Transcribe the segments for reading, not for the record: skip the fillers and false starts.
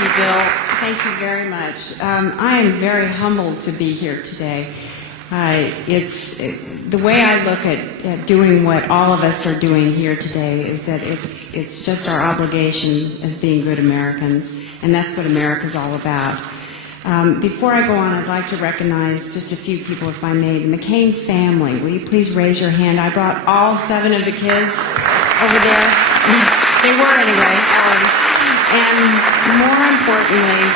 you, Bill. Thank you very much. I am very humbled to be here today. The way I look at doing what all of us are doing here today is that it's just our obligation as being good Americans, and that's what America's all about. Before I go on, I'd like to recognize just a few people, if I may. The McCain family, will you please raise your hand? I brought all 7 of the kids over there. They were anyway. And more importantly,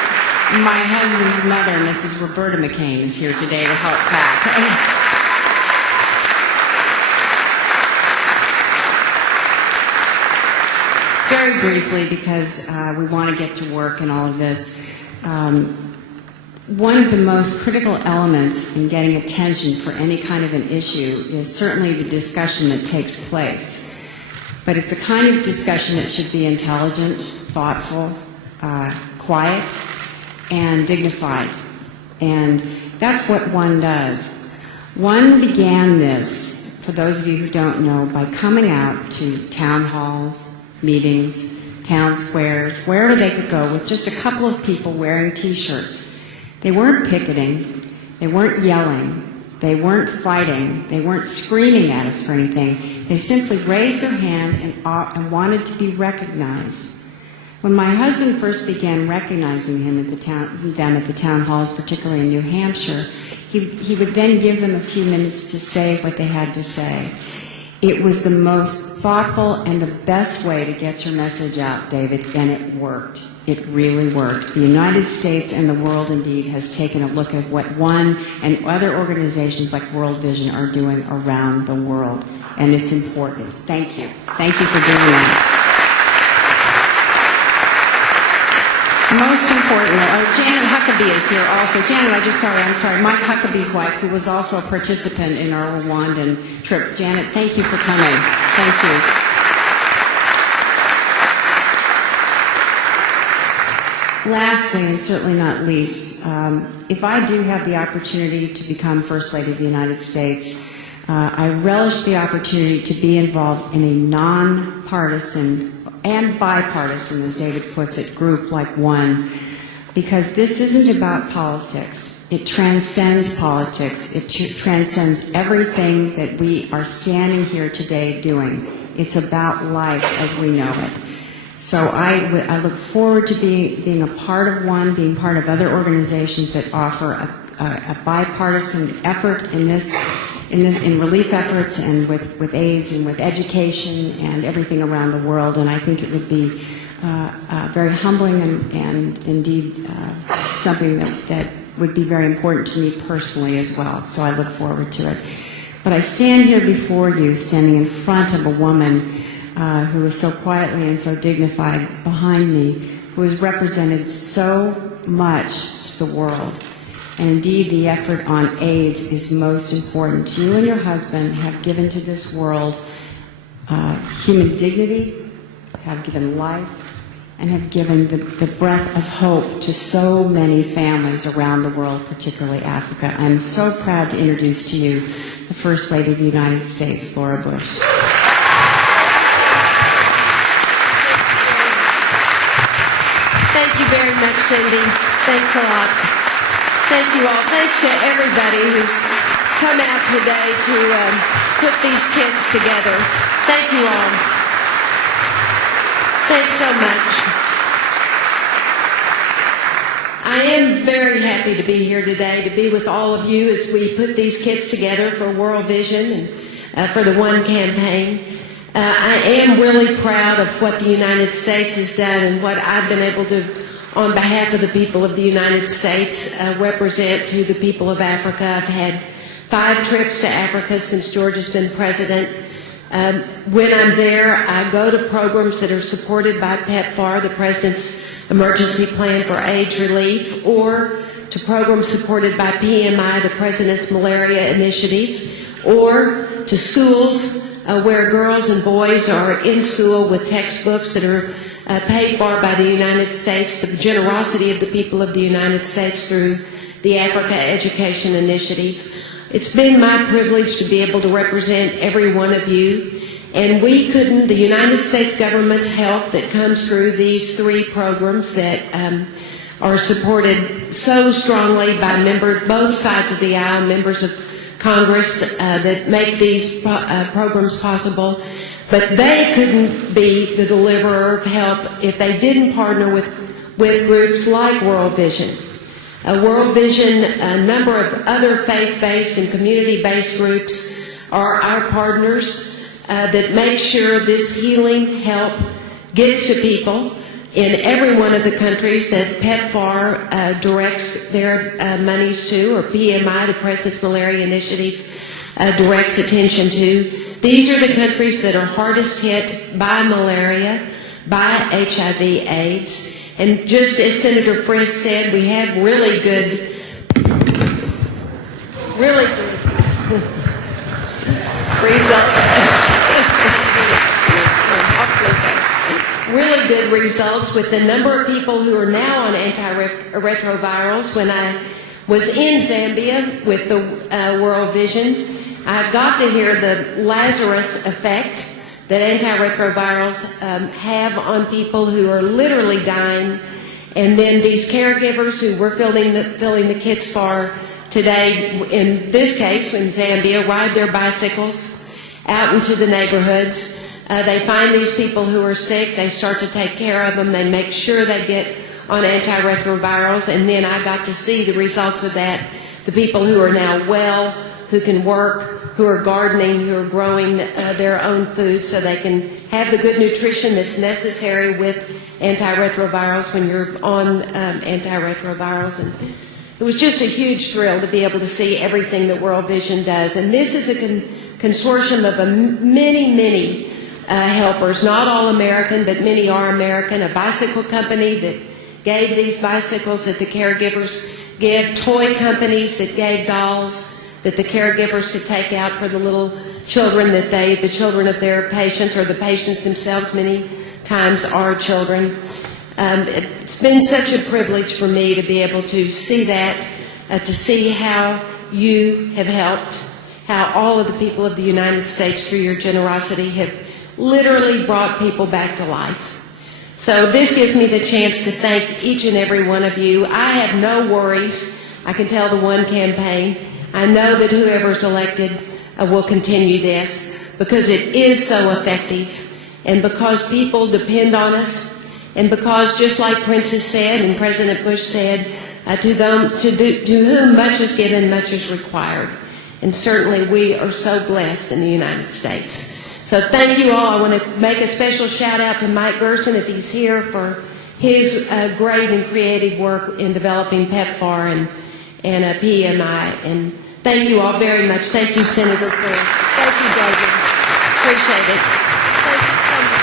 my husband's mother, Mrs. Roberta McCain, is here today to help pack. Very briefly, because we want to get to work and all of this, one of the most critical elements in getting attention for any kind of an issue is certainly the discussion that takes place. But it's a kind of discussion that should be intelligent, thoughtful, quiet, and dignified. And that's what one does. One began this, for those of you who don't know, by coming out to town halls, meetings, town squares, wherever they could go, with just a couple of people wearing T-shirts. They weren't picketing, they weren't yelling, they weren't fighting, they weren't screaming at us for anything. They simply raised their hand and wanted to be recognized. When my husband first began recognizing them at the town halls, particularly in New Hampshire, he would then give them a few minutes to say what they had to say. It was the most thoughtful and the best way to get your message out, David, and it worked. It really worked. The United States and the world, indeed, has taken a look at what one and other organizations like World Vision are doing around the world, and it's important. Thank you. Thank you for doing that. Most importantly, Janet Huckabee is here also. Janet, I'm sorry, Mike Huckabee's wife, who was also a participant in our Rwandan trip. Janet, thank you for coming. Thank you. Lastly, and certainly not least, if I do have the opportunity to become First Lady of the United States, I relish the opportunity to be involved in a nonpartisan and bipartisan, as David puts it, group like one, because this isn't about politics. It transcends politics. It transcends everything that we are standing here today doing. It's about life as we know it. So I look forward to being a part of one, being part of other organizations that offer a bipartisan effort in relief efforts and with AIDS and with education and everything around the world. And I think it would be very humbling and indeed something that would be very important to me personally as well. So I look forward to it. But I stand here before you, standing in front of a woman who is so quietly and so dignified behind me, who has represented so much to the world. And indeed, the effort on AIDS is most important. You and your husband have given to this world human dignity, have given life, and have given the breath of hope to so many families around the world, particularly Africa. I'm so proud to introduce to you the First Lady of the United States, Laura Bush. Thank you very much, Cindy. Thanks a lot. Thank you all. Thanks to everybody who's come out today to put these kids together. Thank you all. Thanks so much. I am very happy to be here today, to be with all of you as we put these kids together for World Vision and for the One campaign. I am really proud of what the United States has done and what I've been able to, on behalf of the people of the United States, represent to the people of Africa. I've had 5 trips to Africa since George has been president. When I'm there, I go to programs that are supported by PEPFAR, the President's Emergency Plan for AIDS Relief, or to programs supported by PMI, the President's Malaria Initiative, or to schools where girls and boys are in school with textbooks that are paid for by the United States, the generosity of the people of the United States through the Africa Education Initiative. It's been my privilege to be able to represent every one of you And we couldn't, the United States government's help that comes through these three programs that are supported so strongly by both sides of the aisle, members of Congress that make these programs possible. But they couldn't be the deliverer of help if they didn't partner with groups like World Vision. World Vision, a number of other faith-based and community-based groups are our partners that make sure this healing help gets to people in every one of the countries that PEPFAR directs their monies to, or PMI, the President's Malaria Initiative, directs attention to. These are the countries that are hardest hit by malaria, by HIV/AIDS. And just as Senator Friss said, we have really good results. Really good results with the number of people who are now on antiretrovirals. When I was in Zambia with the World Vision, I got to hear the Lazarus effect that antiretrovirals have on people who are literally dying. And then these caregivers who we're filling the kits for today, in this case, in Zambia, ride their bicycles out into the neighborhoods. They find these people who are sick. They start to take care of them. They make sure they get on antiretrovirals. And then I got to see the results of that. The people who are now well, who can work, who are gardening, who are growing their own food so they can have the good nutrition that's necessary with antiretrovirals when you're on antiretrovirals. And it was just a huge thrill to be able to see everything that World Vision does. And this is a consortium of many helpers, not all American, but many are American. A bicycle company that gave these bicycles that the caregivers give, toy companies that gave dolls that the caregivers could take out for the little children the children of their patients, or the patients themselves many times are children. It's been such a privilege for me to be able to see that, to see how you have helped, how all of the people of the United States, through your generosity, have literally brought people back to life. So this gives me the chance to thank each and every one of you. I have no worries. I can tell the One campaign. I know that whoever's elected will continue this because it is so effective, and because people depend on us, and because, just like Princess said and President Bush said, to whom much is given, much is required. And certainly we are so blessed in the United States. So thank you all. I want to make a special shout out to Mike Gerson, if he's here, for his great and creative work in developing PEPFAR and a PMI. And thank you all very much. Thank you, Senator Cruz. Thank you, David. Appreciate it. Thank you so much.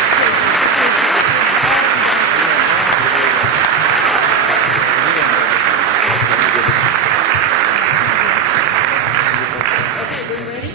Okay, we ready?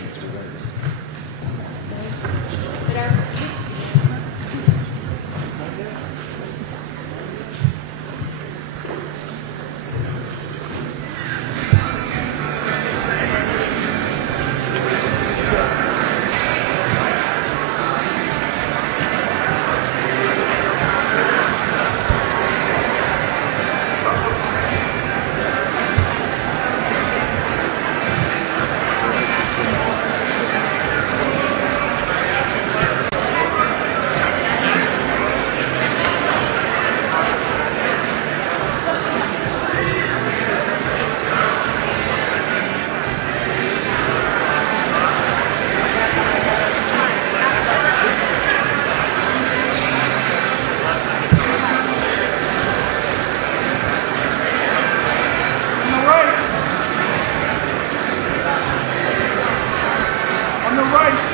On the right.